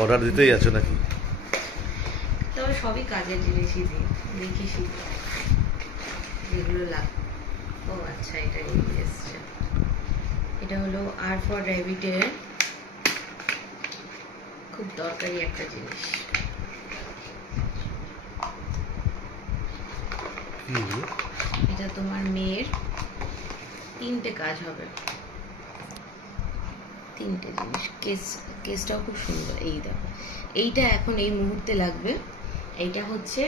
Order দিতেই আছো নাকি? তবে সবই কাজের জিনিসই দিই দেখি শিখি যেগুলো লাগ ও আচ্ছা এটা এসছে। এটা হলো আর ফর র্যাবিটের খুব দরকারি একটা জিনিস। এটা তোমার মেয়ের তিনটে কাজ হবে। তিনটে জিনিস। কেস কেসটাও খুব সুন্দর এই দেখো। এইটা এখন এই মুহূর্তে লাগবে। এইটা হচ্ছে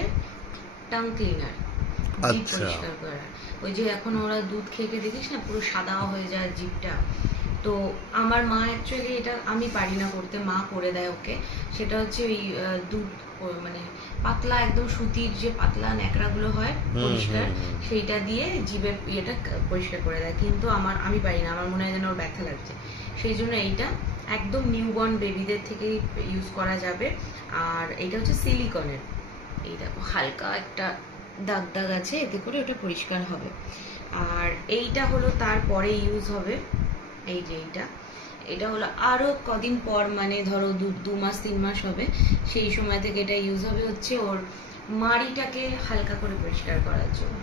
টাং ক্লিনার জিভ। পরিষ্কার করা। ওই যে এখন ওরা দুধ খেয়ে খেয়ে দেখিস না পুরো সাদা হয়ে যায় জিভটা। তো আমার মা অ্যাকচুয়ালি এটা আমি পারি না করতে মা করে দেয় ওকে। সেটা হচ্ছে ওই দুধ মানে পাতলা একদম সুতির যে পাতলা ন্যাকড়াগুলো হয় পরিষ্কার। সেইটা দিয়ে জিভের ইয়েটা পরিষ্কার করে দেয়। কিন্তু আমার আমি পারি না। আমার মনে হয় যেন ওর ব্যথা লাগছে। সেই জন্য এইটা একদম নিউবর্ন বেবিদের থেকেই ইউজ করা যাবে। আর এটা হচ্ছে সিলিকনের এই দেখো, হালকা একটা দাগ দাগ আছে, এতে করে ওটা পরিষ্কার হবে। আর এইটা হলো তারপরে ইউজ হবে। এই যে এইটা। এটা হলো আরও কদিন পর মানে ধরো দু দু মাস, তিন মাস হবে, সেই সময় থেকে এটা ইউজ হবে হচ্ছে ওর মাড়িটাকে হালকা করে পরিষ্কার করার জন্য।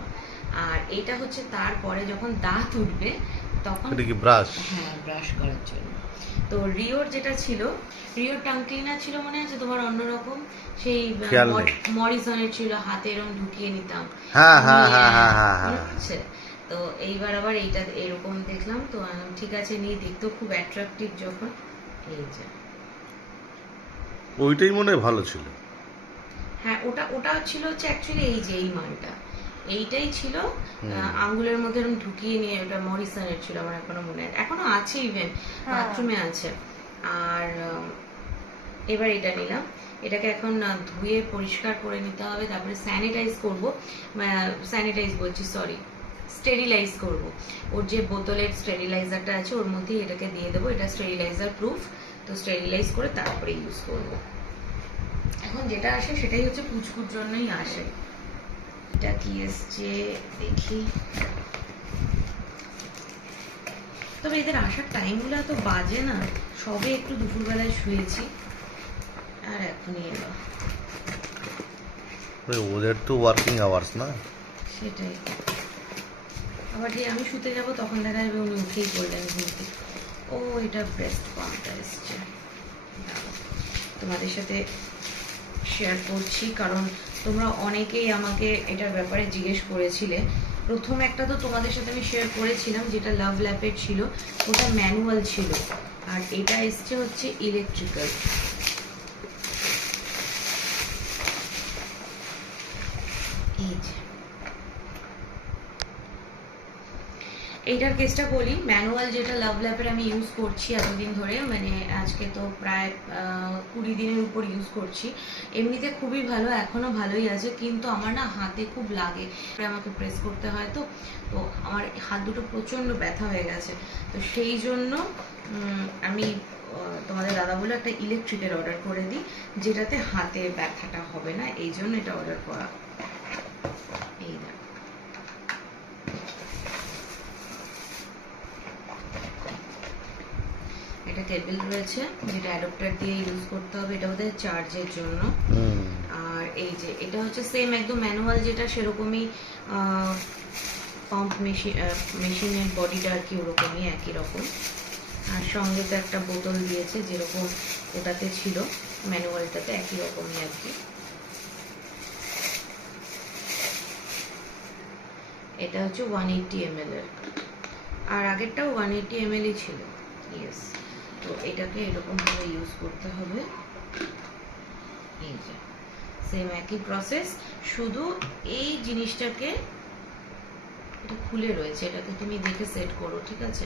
আর এটা হচ্ছে তারপরে যখন দাঁত উঠবে তখন এটা কি ব্রাশ হ্যাঁ ব্রাশ করার জন্য। তো রিওর যেটা ছিল রিওর টাং ক্লিনার ছিল মনে আছে তোমার অন্যরকম? সেই মরিসনের ছিল হাতে এরকম ঢুকিয়ে নিতাম। হ্যাঁ হ্যাঁ হ্যাঁ হ্যাঁ হ্যাঁ হ্যাঁ? তো এইবার আবার এইটা এরকম দেখলাম তো ঠিক আছে নিয়ে দেখতেও খুব অ্যাট্রাকটিভ যখন। এই যে। ওইটাই মনে হয় ভালো ছিল। হ্যাঁ ওটা ওটা ছিল হচ্ছে অ্যাকচুয়ালি এই যে এই মালটা। এইটাই ছিল। আহ, আঙ্গুলের মধ্যে এরকম ঢুকিয়ে নিয়ে ওটা মরিসনের ছিল আমার এখনও মনে আছে। এখনও আছে ইভেন বাথরুমে আছে। আর এবার এটা নিলাম। এটাকে এখন ধুয়ে পরিষ্কার করে নিতে হবে তারপরে স্যানিটাইজ করব। স্যানিটাইজ বলছি সরি স্টেরিলাইজ করব। ওর যে বোতলের স্টেরিলাইজারটা আছে ওর মধ্যে এটাকে দিয়ে দেবো। এটা স্টেরিলাইজার প্রুফ তো স্টেরিলাইজ করে তারপরে ইউজ করব। এখন যেটা আসে সেটাই হচ্ছে পুচকুর জন্যই আসে। এটা কি এসছে দেখি। তবে এদের আসার টাইমগুলো তো বাজে না। সবে একটু দুপুরবেলায় শুয়েছি। আর এখনই এলো। ওই ওদের তো ওয়ার্কিং আওয়ার্স না? সেটাই। আবার যে আমি শুতে যাব তখন দেখা যাবে উনি উঠেই পড়লেন ঘুম থেকে ও এটা ব্রেস্ট পাম্পটা এসছে। তোমাদের সাথে শেয়ার করছি কারণ তোমরা অনেকেই আমাকে এটার ব্যাপারে জিজ্ঞেস করেছিলে। প্রথম একটা তো তোমাদের সাথে আমি শেয়ার করেছিলাম, যেটা লাভ ল্যাপের ছিল, ওটা ম্যানুয়াল ছিল। আর এটা এসছে হচ্ছে ইলেকট্রিক্যাল এই যে। এইটার কেসটা বলি। ম্যানুয়াল যেটা লাভ ল্যাপের আমি ইউজ করছি এতদিন ধরে মানে আজকে তো প্রায় কুড়ি দিনের উপর ইউজ করছি। এমনিতে খুবই ভালো এখনও ভালোই আছে, কিন্তু আমার না হাতে খুব লাগে। আমাকে প্রেস করতে হয় তো তো আমার হাত দুটো প্রচণ্ড ব্যথা হয়ে গেছে। তো সেই জন্য আমি তোমাদের দাদা বলে একটা ইলেকট্রিকের অর্ডার করে দিই, যেটাতে হাতে ব্যথাটা হবে না, এই জন্য এটা অর্ডার করা। এই দেখ। এটা কেবল রয়েছে যেটা অ্যাডাপ্টার দিয়ে ইউজ করতে হবে এটা বোধহয় চার্জের জন্য। আর এই যে এটা হচ্ছে সেম একদম ম্যানুয়াল যেটা সেরকমই পাম্প মেশিন মেশিনের বডিটা আর কি ওরকমই একই রকম। আর সঙ্গে তো একটা বোতল দিয়েছে যেরকম ওটাতে ছিল ম্যানুয়ালটাতে একই রকমই আর কি। এটা হচ্ছে ওয়ান এইটটি এম এর। আর আগেরটাও ওয়ান এইটটি এম এলই ছিল ইয়েস তো এটাকে এরকম ভাবে ইউজ করতে হবে। এই যে সেম একই প্রসেস শুধু এই জিনিসটাকে এটা খুলে রয়েছে, এটাকে তুমি দেখে সেট করো, ঠিক আছে?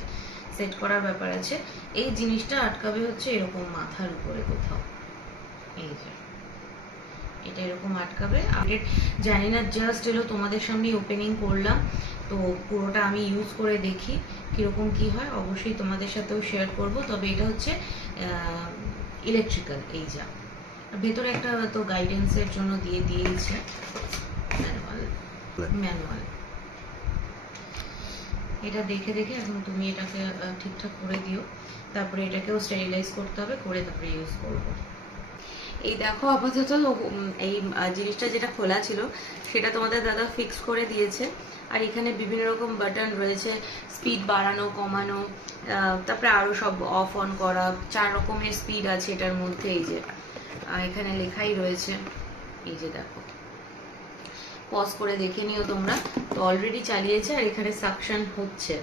সেট করার ব্যাপার আছে, এই জিনিসটা আটকাবে হচ্ছে এরকম মাথার উপরে কোথাও। এই যে, এটা এরকম আটকাবে। আপডেট, জানি না জাস্ট এলো তোমাদের সামনে ওপেনিং করলাম। তো পুরোটা আমি ইউজ করে দেখি কীরকম কি হয়। অবশ্যই তোমাদের সাথেও শেয়ার করব। তবে এটা হচ্ছে ইলেকট্রিক্যাল এই যা। ভেতরে একটা তো গাইডেন্সের জন্য দিয়ে দিয়েছে। ম্যানুয়াল এটা দেখে দেখে এখন তুমি এটাকে ঠিকঠাক করে দিও। তারপরে এটাকেও স্টেরিলাইজ করতে হবে, করে তারপরে ইউজ করব। এই দেখো আপাতত এই জিনিসটা যেটা খোলা ছিল, সেটা তোমাদের দাদা ফিক্স করে দিয়েছে। আর এখানে বিভিন্ন রকম বাটন রয়েছে স্পিড বাড়ানো, কমানো তারপরে আরও সব অফ অন করা, চার রকমের স্পিড আছে এটার মধ্যে, এই যে এখানে লেখাই রয়েছে, এই যে দেখো। পজ করে দেখে নিও তোমরা, তো অলরেডি চালিয়েছে আর এখানে সাকশন হচ্ছে।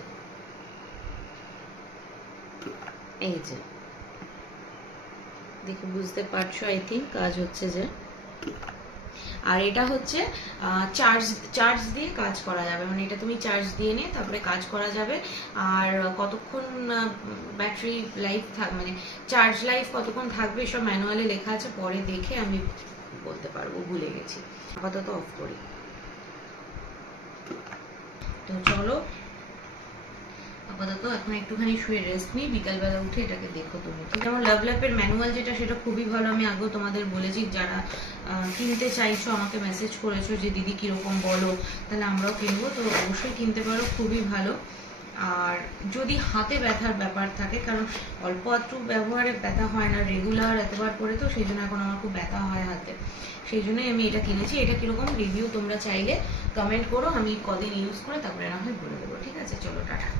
এই যে, দেখে বুঝতে পারছ আই থিঙ্ক কাজ হচ্ছে যে। আর এটা হচ্ছে চার্জ চার্জ দিয়ে কাজ করা যাবে। মানে এটা তুমি চার্জ দিয়ে নিয়ে তারপরে কাজ করা যাবে। আর কতক্ষণ ব্যাটারি লাইফ থাক মানে চার্জ লাইফ কতক্ষণ থাকবে সব ম্যানুয়ালে লেখা আছে, পরে দেখে আমি বলতে পারব, ভুলে গেছি। আপাতত অফ করি। তো চলো আপাতত এখন একটুখানি শুয়ে রেস্ট নিই, বিকালবেলা উঠে এটাকে দেখো তুমি যেমন লাভ ল্যাপের ম্যানুয়াল যেটা, সেটা খুবই ভালো। আমি আগেও তোমাদের বলেছি, যারা কিনতে চাইছো, আমাকে মেসেজ করেছ যে, দিদি, কীরকম বলো? তাহলে আমরাও কিনবো, তো অবশ্যই কিনতে পারো, খুবই ভালো। আর যদি হাতে ব্যথার ব্যাপার থাকে, কারণ অল্প একটু ব্যবহারে ব্যথা হয় না রেগুলার এতবার করে তো, সেই জন্য এখন আমার খুব ব্যথা হয় হাতে। সেই জন্যই আমি এটা কিনেছি। এটা কীরকম? রিভিউ তোমরা চাইলে কমেন্ট করো, আমি কদিন ইউজ করে তারপরে না হয় বলে দেবো, ঠিক আছে? চলো, টাটা।